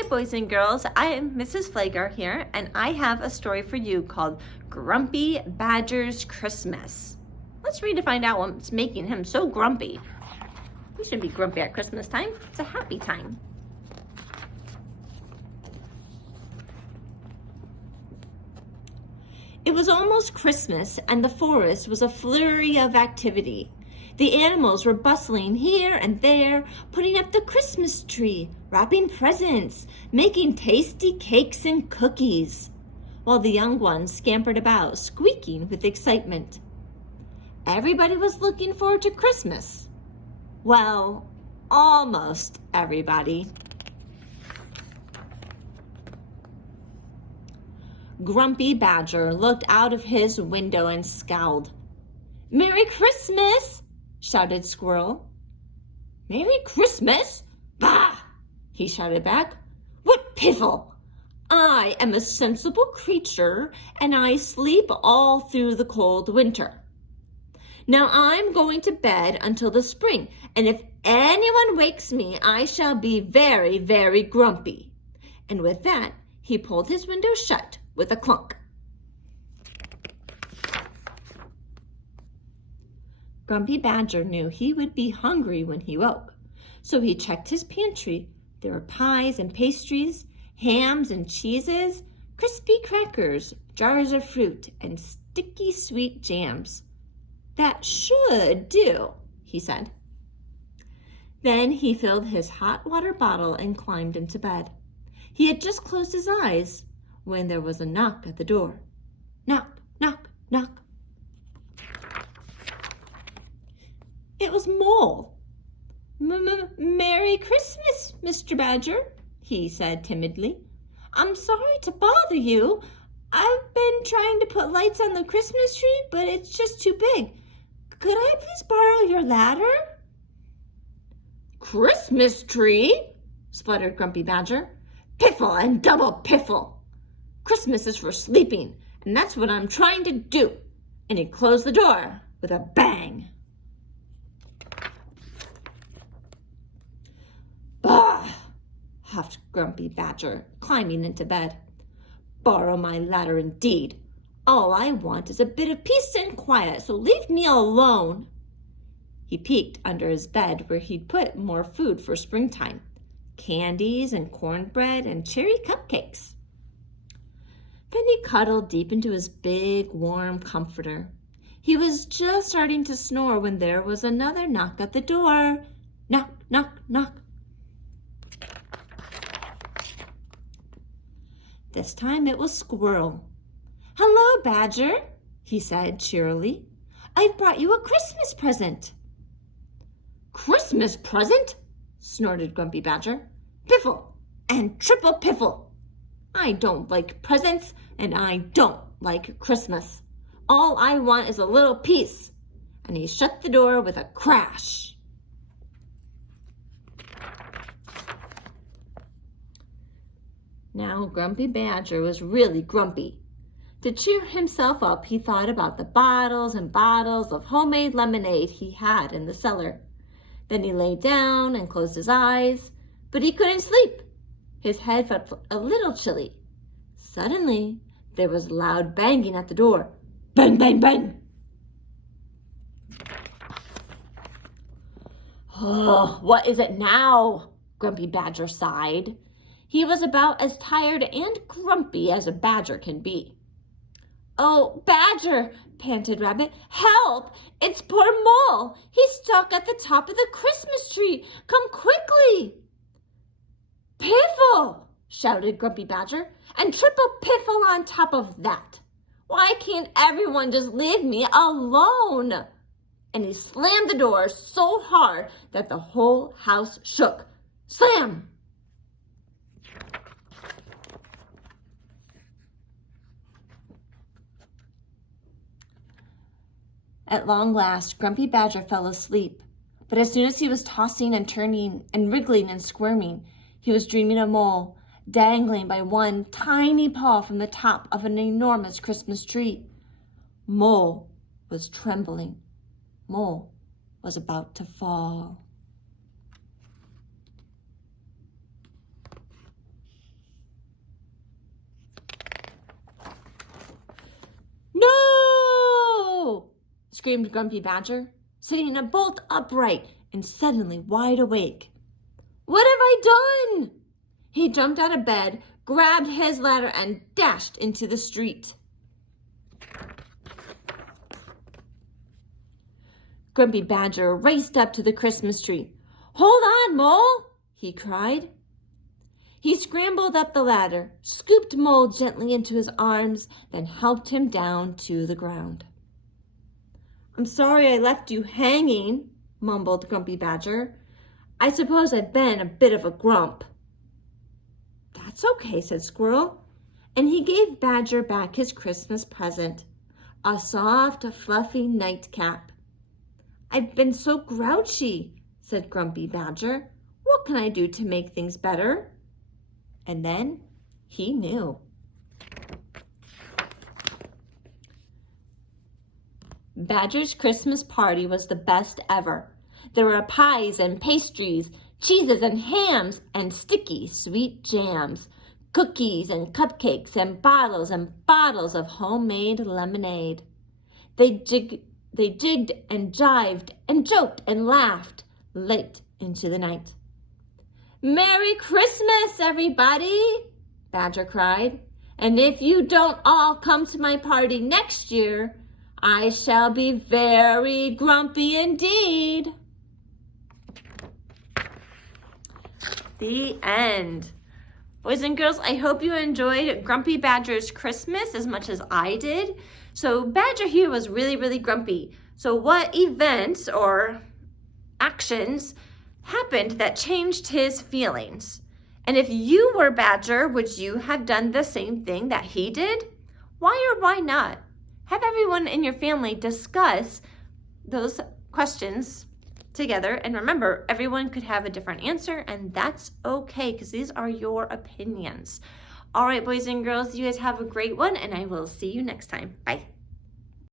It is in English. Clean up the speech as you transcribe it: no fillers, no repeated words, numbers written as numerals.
Hi, boys and girls. I am Mrs. Flager here, and I have a story for you called Grumpy Badger's Christmas. Let's read to find out what's making him so grumpy. He shouldn't be grumpy at Christmas time. It's a happy time. It was almost Christmas, and the forest was a flurry of activity. The animals were bustling here and there, putting up the Christmas tree, wrapping presents, making tasty cakes and cookies, while the young ones scampered about, squeaking with excitement. Everybody was looking forward to Christmas. Well, almost everybody. Grumpy Badger looked out of his window and scowled. "Merry Christmas!" shouted Squirrel. "Merry Christmas? Bah!" he shouted back. "What piffle! I am a sensible creature, and I sleep all through the cold winter. Now I'm going to bed until the spring, and if anyone wakes me, I shall be very, very grumpy." And with that, he pulled his window shut with a clunk. Grumpy Badger knew he would be hungry when he woke, so he checked his pantry. There were pies and pastries, hams and cheeses, crispy crackers, jars of fruit, and sticky sweet jams. "That should do," he said. Then he filled his hot water bottle and climbed into bed. He had just closed his eyes when there was a knock at the door. Knock, knock, knock. It was Mole. "Merry Christmas, Mr. Badger," he said timidly. "I'm sorry to bother you. I've been trying to put lights on the Christmas tree, but it's just too big. Could I please borrow your ladder?" "Christmas tree?" spluttered Grumpy Badger. "Piffle and double piffle! Christmas is for sleeping, and that's what I'm trying to do." And he closed the door with a bang. "Bah!" huffed Grumpy Badger, climbing into bed. "Borrow my ladder indeed. All I want is a bit of peace and quiet, so leave me alone." He peeked under his bed where he'd put more food for springtime, candies and cornbread and cherry cupcakes. Then he cuddled deep into his big, warm comforter. He was just starting to snore when there was another knock at the door. Knock, knock, knock. This time it was Squirrel. "Hello, Badger," he said cheerily. "I've brought you a Christmas present." "Christmas present?" snorted Grumpy Badger. "Piffle and triple piffle! I don't like presents, and I don't like Christmas. All I want is a little peace." And he shut the door with a crash. Now Grumpy Badger was really grumpy. To cheer himself up, he thought about the bottles and bottles of homemade lemonade he had in the cellar. Then he lay down and closed his eyes, but he couldn't sleep. His head felt a little chilly. Suddenly, there was loud banging at the door. Bang, bang, bang! "Oh, what is it now?" Grumpy Badger sighed. He was about as tired and grumpy as a badger can be. "Oh, Badger," panted Rabbit, "help! It's poor Mole. He's stuck at the top of the Christmas tree. Come quickly!" "Piffle!" shouted Grumpy Badger, "and triple piffle on top of that. Why can't everyone just leave me alone?" And he slammed the door so hard that the whole house shook. Slam! At long last, Grumpy Badger fell asleep. But as soon as he was tossing and turning and wriggling and squirming, he was dreaming of Mole, dangling by one tiny paw from the top of an enormous Christmas tree. Mole was trembling. Mole was about to fall. screamed Grumpy Badger, sitting up bolt upright and suddenly wide awake. What have I done? He jumped out of bed, grabbed his ladder, and dashed into the street. Grumpy Badger raced up to the Christmas tree. Hold on, Mole, he cried. He scrambled up the ladder, scooped Mole gently into his arms, then helped him down to the ground. I'm sorry I left you hanging, mumbled Grumpy Badger. I suppose I've been a bit of a grump. That's okay, said Squirrel, and he gave Badger back his Christmas present, a soft, fluffy nightcap. I've been so grouchy, said Grumpy Badger. What can I do to make things better? And then he knew. Badger's Christmas party was the best ever. There were pies and pastries, cheeses and hams, and sticky sweet jams, cookies and cupcakes, and bottles of homemade lemonade. They jigged and jived and joked and laughed late into the night. Merry Christmas, everybody, Badger cried. And if you don't all come to my party next year, I shall be very grumpy indeed. The end. Boys and girls, I hope you enjoyed Grumpy Badger's Christmas as much as I did. So Badger here was really, really grumpy. So what events or actions happened that changed his feelings? And if you were Badger, would you have done the same thing that he did? Why or why not? Have everyone in your family discuss those questions together. And remember, everyone could have a different answer, and that's okay because these are your opinions. All right, boys and girls, you guys have a great one, and I will see you next time. Bye.